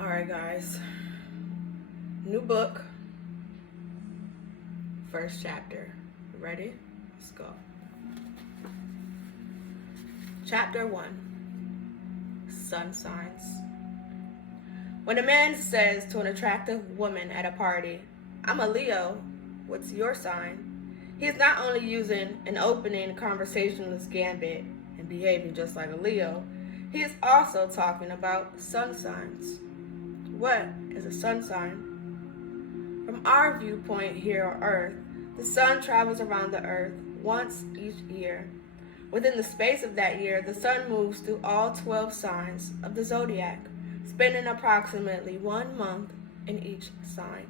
Alright, guys. New book. First chapter. You ready? Let's go. Chapter 1. Sun signs. When a man says to an attractive woman at a party, "I'm a Leo, what's your sign?" he is not only using an opening conversationalist gambit and behaving just like a Leo, he is also talking about sun signs. What is a sun sign? From our viewpoint here on Earth, the sun travels around the Earth once each year. Within the space of that year, the sun moves through all 12 signs of the zodiac, spending approximately 1 month in each sign.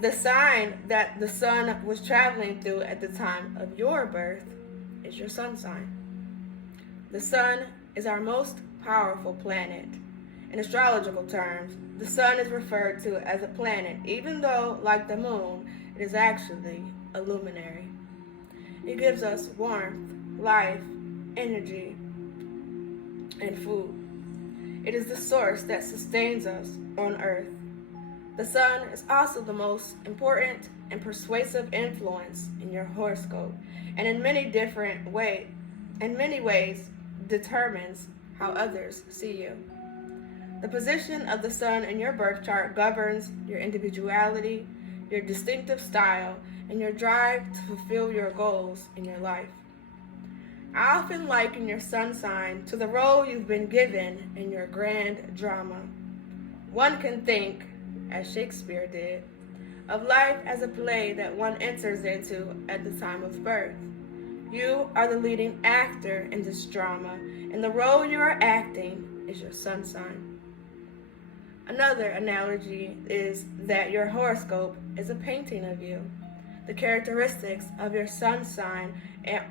The sign that the sun was traveling through at the time of your birth is your sun sign. The sun is our most powerful planet. In astrological terms, the sun is referred to as a planet, even though, like the moon, it is actually a luminary. It gives us warmth, life, energy, and food. It is the source that sustains us on Earth. The sun is also the most important and persuasive influence in your horoscope, and in many ways determines how others see you. The position of the sun in your birth chart governs your individuality, your distinctive style, and your drive to fulfill your goals in your life. I often liken your sun sign to the role you've been given in your grand drama. One can think, as Shakespeare did, of life as a play that one enters into at the time of birth. You are the leading actor in this drama, and the role you are acting is your sun sign. Another analogy is that your horoscope is a painting of you. The characteristics of your sun sign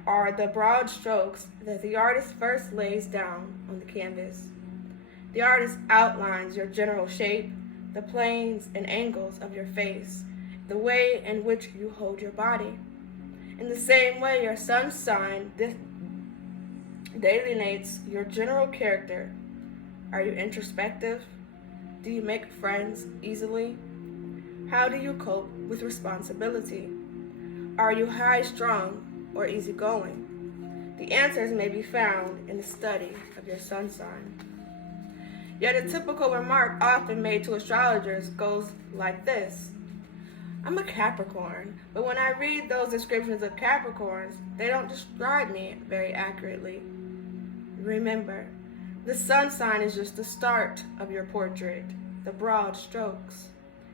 are the broad strokes that the artist first lays down on the canvas. The artist outlines your general shape, the planes and angles of your face, the way in which you hold your body. In the same way, your sun sign delineates your general character. Are you introspective? Do you make friends easily? How do you cope with responsibility? Are you high-strung or easygoing? The answers may be found in the study of your sun sign. Yet a typical remark often made to astrologers goes like this: "I'm a Capricorn, but when I read those descriptions of Capricorns, they don't describe me very accurately." Remember, the sun sign is just the start of your portrait, the broad strokes.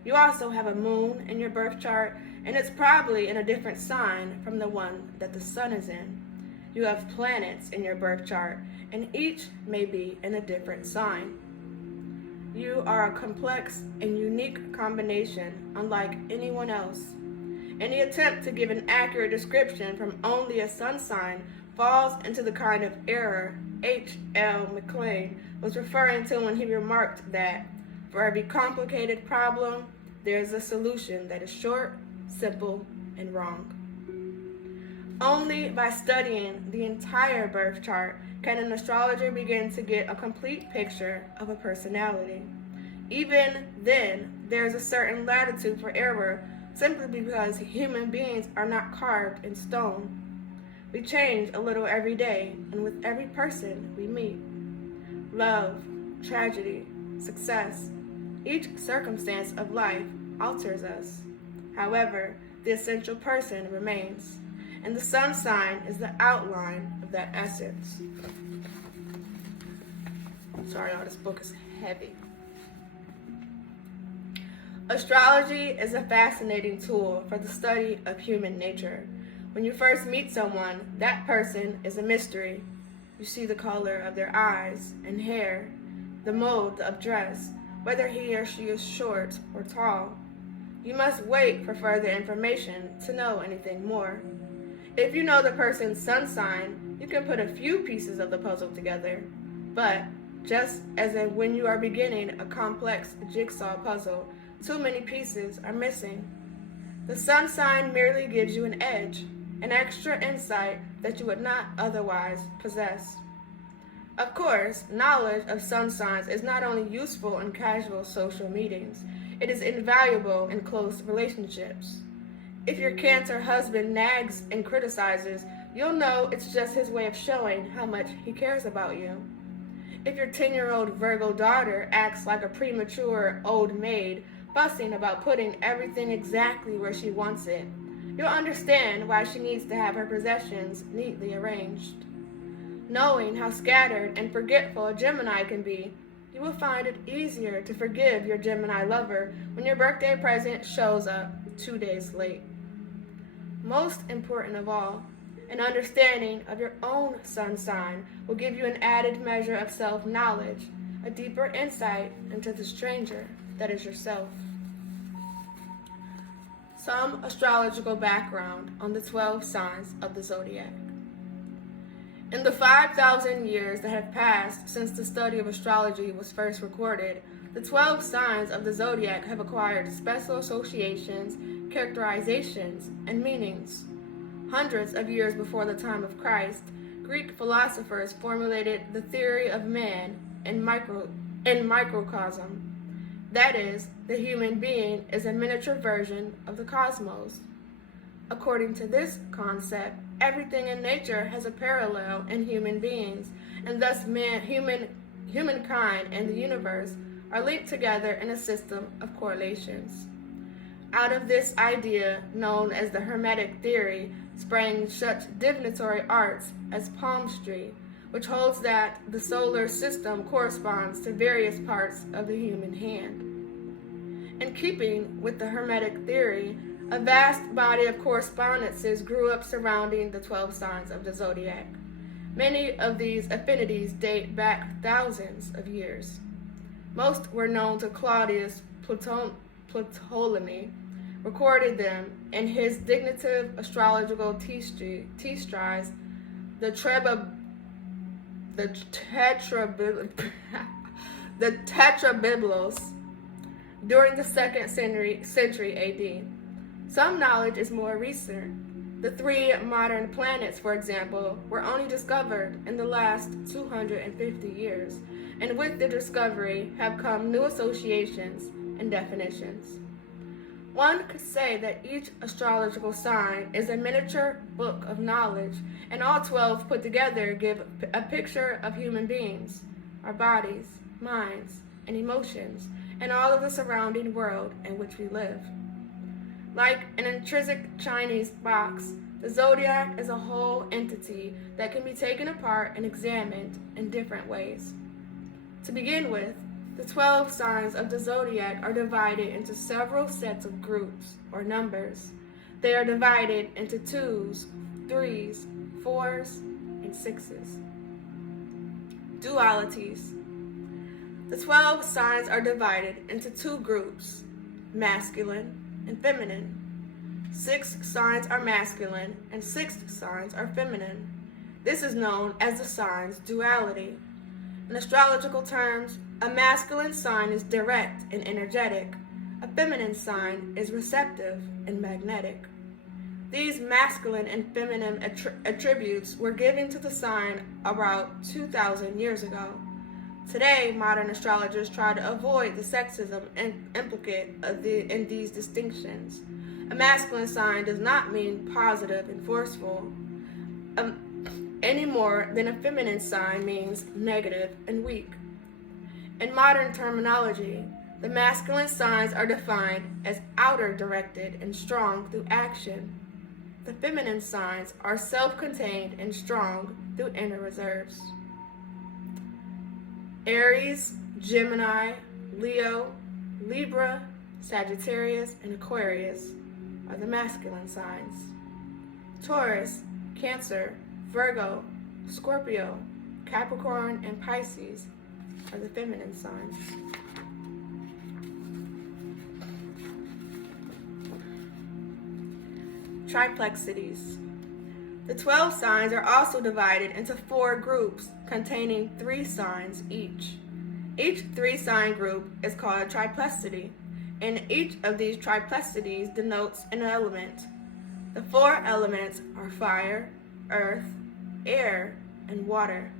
You also have a moon in your birth chart, and it's probably in a different sign from the one that the sun is in. You have planets in your birth chart, and each may be in a different sign. You are a complex and unique combination, unlike anyone else. Any attempt to give an accurate description from only a sun sign falls into the kind of error H.L. McLean was referring to when he remarked that for every complicated problem, there is a solution that is short, simple, and wrong. Only by studying the entire birth chart can an astrologer begin to get a complete picture of a personality. Even then, there is a certain latitude for error simply because human beings are not carved in stone. We change a little every day and with every person we meet. Love, tragedy, success, each circumstance of life alters us. However, the essential person remains, and the sun sign is the outline of that essence. Sorry, y'all, this book is heavy. Astrology is a fascinating tool for the study of human nature. When you first meet someone, that person is a mystery. You see the color of their eyes and hair, the mode of dress, whether he or she is short or tall. You must wait for further information to know anything more. If you know the person's sun sign, you can put a few pieces of the puzzle together. But just as in when you are beginning a complex jigsaw puzzle, too many pieces are missing. The sun sign merely gives you an edge, an extra insight that you would not otherwise possess. Of course, knowledge of sun signs is not only useful in casual social meetings, it is invaluable in close relationships. If your Cancer husband nags and criticizes, you'll know it's just his way of showing how much he cares about you. If your 10-year-old Virgo daughter acts like a premature old maid, fussing about putting everything exactly where she wants it, you'll understand why she needs to have her possessions neatly arranged. Knowing how scattered and forgetful a Gemini can be, you will find it easier to forgive your Gemini lover when your birthday present shows up 2 days late. Most important of all, an understanding of your own sun sign will give you an added measure of self-knowledge, a deeper insight into the stranger that is yourself. Some astrological background on the 12 signs of the zodiac. In the 5,000 years that have passed since the study of astrology was first recorded, the 12 signs of the zodiac have acquired special associations, characterizations, and meanings. Hundreds of years before the time of Christ, Greek philosophers formulated the theory of man in microcosm. That is, the human being is a miniature version of the cosmos. According to this concept, everything in nature has a parallel in human beings, and thus humankind and the universe are linked together in a system of correlations. Out of this idea, known as the Hermetic theory, sprang such divinatory arts as palmistry, which holds that the solar system corresponds to various parts of the human hand. In keeping with the Hermetic theory, a vast body of correspondences grew up surrounding the 12 signs of the zodiac. Many of these affinities date back thousands of years. Most were known to Claudius Ptolemy, recorded them in his dignative astrological treatise, the Tetrabiblos, during the 2nd century AD. Some knowledge is more recent. The 3 modern planets, for example, were only discovered in the last 250 years, and with the discovery have come new associations and definitions. One could say that each astrological sign is a miniature book of knowledge, and all 12 put together give a picture of human beings, our bodies, minds, and emotions, and all of the surrounding world in which we live. Like an intrinsic Chinese box, the zodiac is a whole entity that can be taken apart and examined in different ways. To begin with, the 12 signs of the zodiac are divided into several sets of groups or numbers. They are divided into 2s, 3s, 4s, and 6s. Dualities. The 12 signs are divided into 2 groups, masculine and feminine. 6 signs are masculine and 6 signs are feminine. This is known as the signs duality. In astrological terms, a masculine sign is direct and energetic. A feminine sign is receptive and magnetic. These masculine and feminine attributes were given to the sign about 2,000 years ago. Today, modern astrologers try to avoid the sexism implicate in these distinctions. A masculine sign does not mean positive and forceful any more than a feminine sign means negative and weak. In modern terminology, the masculine signs are defined as outer directed and strong through action. The feminine signs are self-contained and strong through inner reserves. Aries, Gemini, Leo, Libra, Sagittarius, and Aquarius are the masculine signs. Taurus, Cancer, Virgo, Scorpio, Capricorn, and Pisces are the feminine signs. Triplexities. The 12 signs are also divided into 4 groups containing 3 signs each. Each 3-sign group is called a triplecity, and each of these triplexities denotes an element. The 4 elements are fire, earth, air, and water.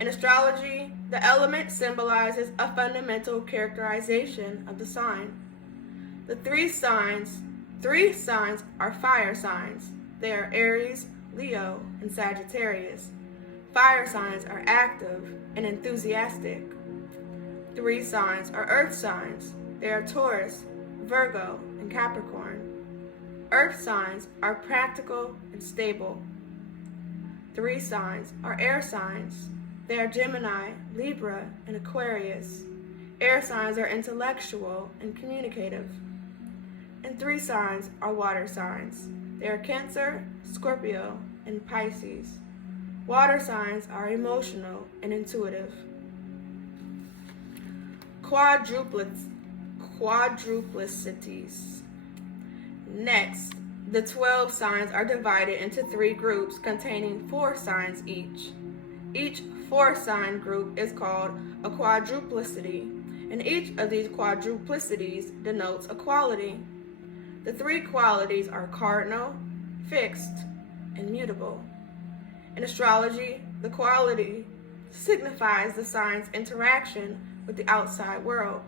In astrology, the element symbolizes a fundamental characterization of the sign. The three signs are fire signs. They are Aries, Leo, and Sagittarius. Fire signs are active and enthusiastic. Three signs are earth signs. They are Taurus, Virgo, and Capricorn. Earth signs are practical and stable. Three signs are air signs. They are Gemini, Libra, and Aquarius. Air signs are intellectual and communicative. And three signs are water signs. They are Cancer, Scorpio, and Pisces. Water signs are emotional and intuitive. Quadruplicities. Next, the 12 signs are divided into three groups containing 4 signs each. Each 4-sign group is called a quadruplicity, and each of these quadruplicities denotes a quality. The 3 qualities are cardinal, fixed, and mutable. In astrology, the quality signifies the sign's interaction with the outside world.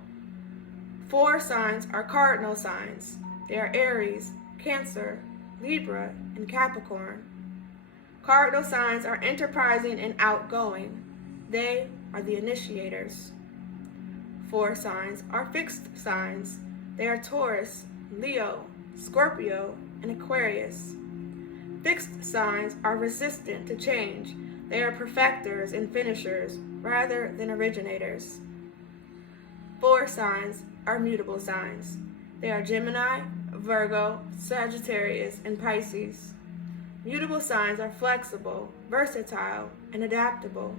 4 signs are cardinal signs. They are Aries, Cancer, Libra, and Capricorn. Cardinal signs are enterprising and outgoing. They are the initiators. 4 signs are fixed signs. They are Taurus, Leo, Scorpio, and Aquarius. Fixed signs are resistant to change. They are perfectors and finishers rather than originators. 4 signs are mutable signs. They are Gemini, Virgo, Sagittarius, and Pisces. Mutable signs are flexible, versatile, and adaptable.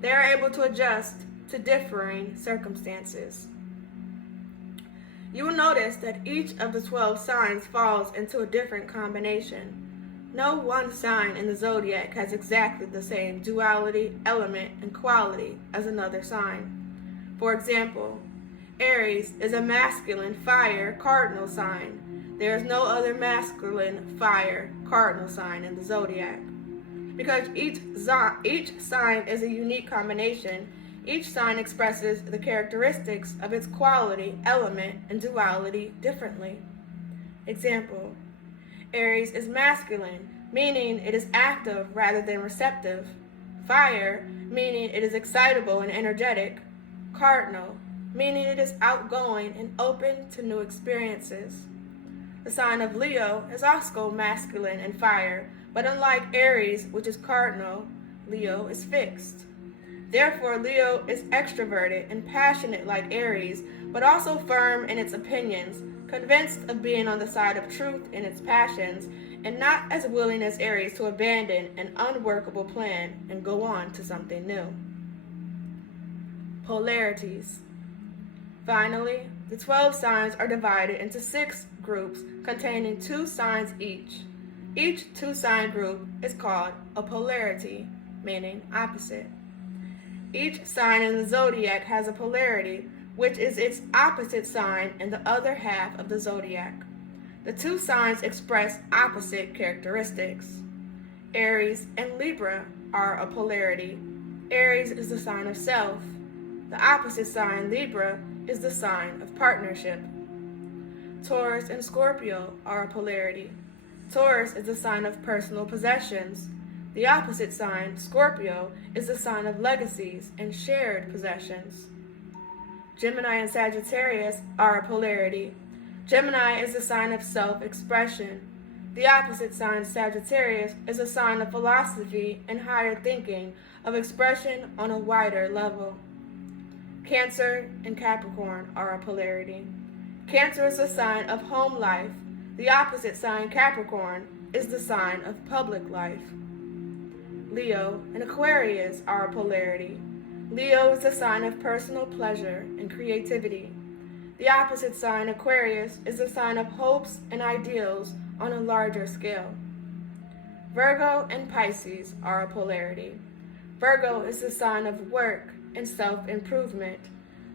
They are able to adjust to differing circumstances. You will notice that each of the 12 signs falls into a different combination. No one sign in the zodiac has exactly the same duality, element, and quality as another sign. For example, Aries is a masculine fire cardinal sign. There is no other masculine fire cardinal sign in the zodiac. Because each sign is a unique combination, each sign expresses the characteristics of its quality, element, and duality differently. Example, Aries is masculine, meaning it is active rather than receptive. Fire, meaning it is excitable and energetic. Cardinal, meaning it is outgoing and open to new experiences. The sign of Leo is also masculine and fire, but unlike Aries, which is cardinal, Leo is fixed. Therefore, Leo is extroverted and passionate like Aries, but also firm in its opinions, convinced of being on the side of truth in its passions, and not as willing as Aries to abandon an unworkable plan and go on to something new. Polarities. Finally, the 12 signs are divided into 6 groups containing 2 signs each. Each 2-sign group is called a polarity, meaning opposite. Each sign in the zodiac has a polarity, which is its opposite sign in the other half of the zodiac. The 2 signs express opposite characteristics. Aries and Libra are a polarity. Aries is the sign of self. The opposite sign, Libra, is the sign of partnership. Taurus and Scorpio are a polarity. Taurus is the sign of personal possessions. The opposite sign, Scorpio, is the sign of legacies and shared possessions. Gemini and Sagittarius are a polarity. Gemini is the sign of self-expression. The opposite sign, Sagittarius, is a sign of philosophy and higher thinking, of expression on a wider level. Cancer and Capricorn are a polarity. Cancer is the sign of home life. The opposite sign, Capricorn, is the sign of public life. Leo and Aquarius are a polarity. Leo is the sign of personal pleasure and creativity. The opposite sign, Aquarius, is the sign of hopes and ideals on a larger scale. Virgo and Pisces are a polarity. Virgo is the sign of work and self-improvement.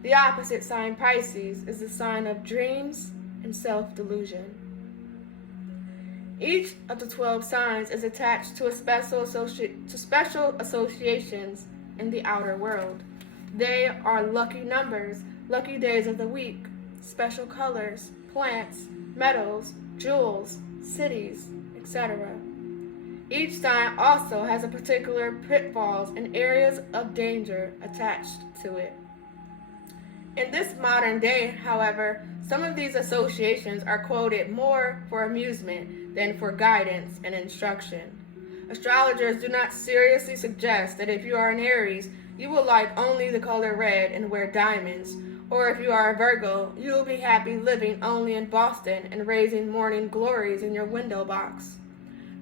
The opposite sign, Pisces, is the sign of dreams and self-delusion. Each of the 12 signs is attached to special associations in the outer world. They are lucky numbers, lucky days of the week, special colors, plants, metals, jewels, cities, etc. Each sign also has a particular pitfalls and areas of danger attached to it. In this modern day, however, some of these associations are quoted more for amusement than for guidance and instruction. Astrologers do not seriously suggest that if you are an Aries, you will like only the color red and wear diamonds, or if you are a Virgo, you will be happy living only in Boston and raising morning glories in your window box.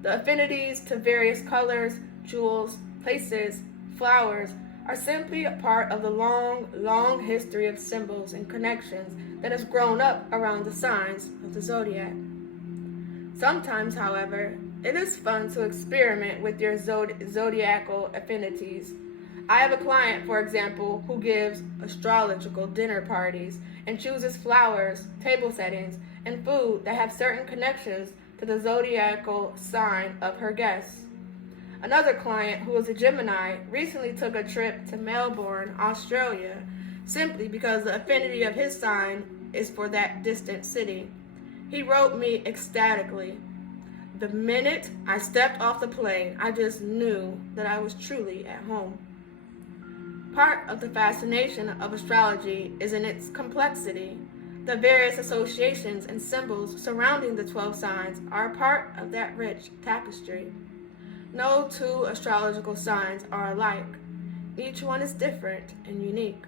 The affinities to various colors, jewels, places, flowers are simply a part of the long history of symbols and connections that has grown up around the signs of the zodiac. Sometimes, however, it is fun to experiment with your zodiacal affinities. I have a client, for example, who gives astrological dinner parties and chooses flowers, table settings, and food that have certain connections to the zodiacal sign of her guests. Another client, who is a Gemini, recently took a trip to Melbourne, Australia, simply because the affinity of his sign is for that distant city. He wrote me ecstatically. The minute I stepped off the plane, I just knew that I was truly at home. Part of the fascination of astrology is in its complexity. The various associations and symbols surrounding the 12 signs are a part of that rich tapestry. No two astrological signs are alike. Each one is different and unique.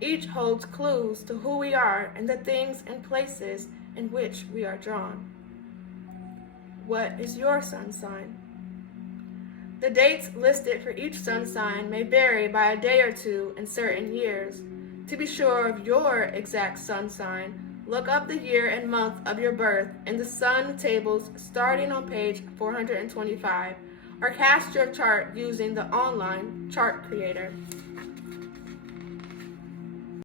Each holds clues to who we are and the things and places in which we are drawn. What is your sun sign? The dates listed for each sun sign may vary by a day or two in certain years. To be sure of your exact sun sign, look up the year and month of your birth in the sun tables starting on page 425, or cast your chart using the online chart creator.